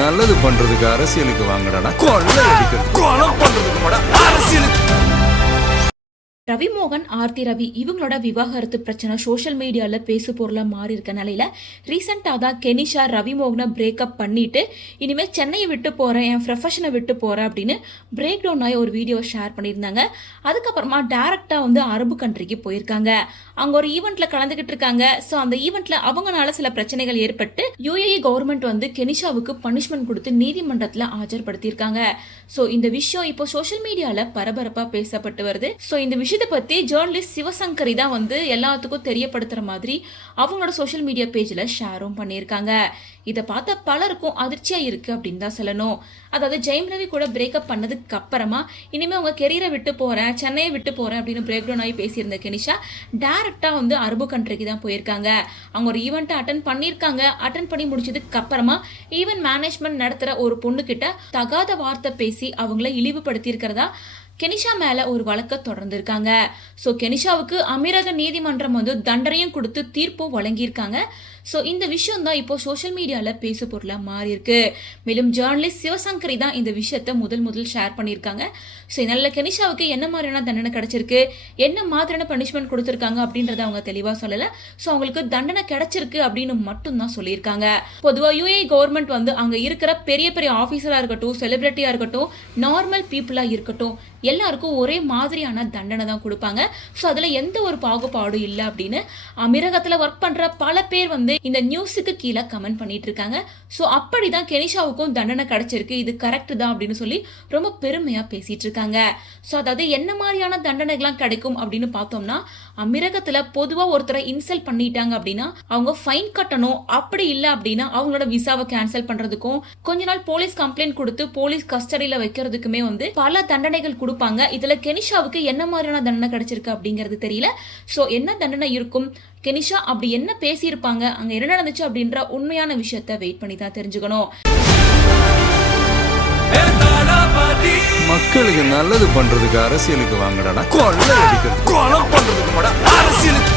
நல்லது பண்றதுக்கு அரசியலுக்கு வாங்கடா, கொள்ளை அடிக்கிறது கொலை பண்றதுக்கு அரசியலுக்கு. ரவி மோகன், ஆர்த்தி ரவி இவங்களோட விவாகரத்து பிரச்சனை சோஷியல் மீடியால பேசு பொருளா மாறி இருக்க நிலையில ரீசெண்டா தான் கெனிஷா ரவி மோகனை பிரேக்கப் பண்ணிட்டு இனிமே சென்னையை விட்டு போறேன், என் ப்ரொஃபஷனை விட்டு போறேன் அப்படின்னு பிரேக் டவுன் ஆகி ஒரு வீடியோ ஷேர் பண்ணியிருந்தாங்க. அதுக்கப்புறமா டைரக்டா அரபு கண்ட்ரிக்கு போயிருக்காங்க. அங்க ஒரு ஈவெண்ட்ல கலந்துகிட்டு இருக்காங்க. ஸோ அந்த ஈவெண்ட்ல அவங்கனால சில பிரச்சனைகள் ஏற்பட்டு யுஏஇ கவர்மெண்ட் கெனிஷாவுக்கு பனிஷ்மெண்ட் கொடுத்து நீதிமன்றத்துல ஆஜர்படுத்தியிருக்காங்க. ஸோ இந்த விஷயம் இப்போ சோஷியல் மீடியால பரபரப்பா பேசப்பட்டு வருது. ஸோ இந்த விஷயத்தை பத்தி ஜேர்னலிஸ்ட் சிவசங்கரி தான் எல்லாத்துக்கும் தெரியப்படுத்துற மாதிரி அவங்களோட சோஷியல் மீடியா பேஜ்ல ஷேரும் பண்ணியிருக்காங்க. இதை பார்த்த பலருக்கும் அதிர்ச்சியா இருக்கு அப்படின்னு தான் சொல்லணும். அதாவது ஜெயம் ரவி கூட பிரேக்கப் பண்ணதுக்கு அப்புறமா இனிமே அவங்க கெரியரை விட்டு போறேன், சென்னையை விட்டு போறேன் அப்படின்னு பிரேக் டவுன் ஆகி பேசியிருந்த கெனிஷா டைரக்டா அரபு கண்ட்ரிக்கு தான் போயிருக்காங்க. அவங்க ஒரு ஈவெண்ட் அட்டன் பண்ணியிருக்காங்க. அட்டன் பண்ணி முடிச்சதுக்கு அப்புறமா ஈவெண்ட் மேனேஜ்மெண்ட் நடத்துற ஒரு பொண்ணு கிட்ட தகாத வார்த்தை பேசி அவங்கள இழிவுபடுத்தி இருக்கிறதா கெனிஷா மேல ஒரு வழக்க தொடர்ந்து இருக்காங்க. ஸோ கெனிஷாவுக்கு அமீரக நீதிமன்றம் தண்டனையும் கொடுத்து தீர்ப்பும் வழங்கியிருக்காங்க. ஸோ இந்த விஷயம் தான் இப்போ சோஷியல் மீடியால பேசு பொருளா மாறி இருக்கு. மேலும் ஜேர்னலிஸ்ட் சிவசங்கரி தான் இந்த விஷயத்த முதல் ஷேர் பண்ணியிருக்காங்க. ஸோ இதனால கெனிஷாவுக்கு என்ன மாதிரியான தண்டனை கிடைச்சிருக்கு, என்ன மாதிரியான பனிஷ்மெண்ட் கொடுத்துருக்காங்க அப்படின்றத அவங்க தெளிவா சொல்லல. ஸோ அவங்களுக்கு தண்டனை கிடைச்சிருக்கு அப்படின்னு மட்டும் தான் சொல்லியிருக்காங்க. பொதுவாக யுஏஇ கவர்மெண்ட் அங்க இருக்கிற பெரிய பெரிய ஆஃபீஸரா இருக்கட்டும், செலிபிரிட்டியா இருக்கட்டும், நார்மல் பீப்புளா இருக்கட்டும், எல்லாருக்கும் ஒரே மாதிரியான தண்டனை தான் கொடுப்பாங்க. ஸோ அதுல எந்த ஒரு பாகுபாடும் இல்லை அப்படின்னு அமீரகத்துல ஒர்க் பண்ற பல பேர் இந்த நியூஸுக்கு கீழே கமெண்ட் பண்ணிட்டு இருக்காங்க. ஸோ அப்படிதான் கெனிஷாவுக்கும் தண்டனை கிடைச்சிருக்கு, இது கரெக்ட் தான் அப்படின்னு சொல்லி ரொம்ப பெருமையா பேசிட்டு இருக்காங்க. ஸோ அதாவது என்ன மாதிரியான தண்டனைகள்லாம் கிடைக்கும் அப்படின்னு பார்த்தோம்னா, அமீரகத்துல பொதுவா ஒருத்தரை இன்சல்ட் பண்ணிட்டாங்க அப்படின்னா அவங்க ஃபைன் கட்டணும். அப்படி இல்லை அப்படின்னா அவங்களோட விசாவை கேன்சல் பண்றதுக்கும் கொஞ்ச நாள் போலீஸ் கம்ப்ளைண்ட் கொடுத்து போலீஸ் கஸ்டடியில வைக்கிறதுக்குமே பல தண்டனைகள் கொடுப்பாங்க. இதுல கெனிஷாவுக்கு என்ன மாதிரியான தண்டனை கிடைச்சிருக்கு அப்படிங்கிறது தெரியல. ஸோ என்ன தண்டனை இருக்கும், கெனிஷா அப்படி என்ன பேசியிருப்பாங்க, அங்க என்ன நடந்துச்சு அப்படின்ற உண்மையான விஷயத்த வெயிட் பண்ணி தான் தெரிஞ்சுக்கணும். மக்களுக்கு நல்லது பண்றதுக்கு அரசியலுக்கு வாங்கடா, கொள்ளை அடிக்கிறது கொலை பண்றதுக்கு அரசியலுக்கு.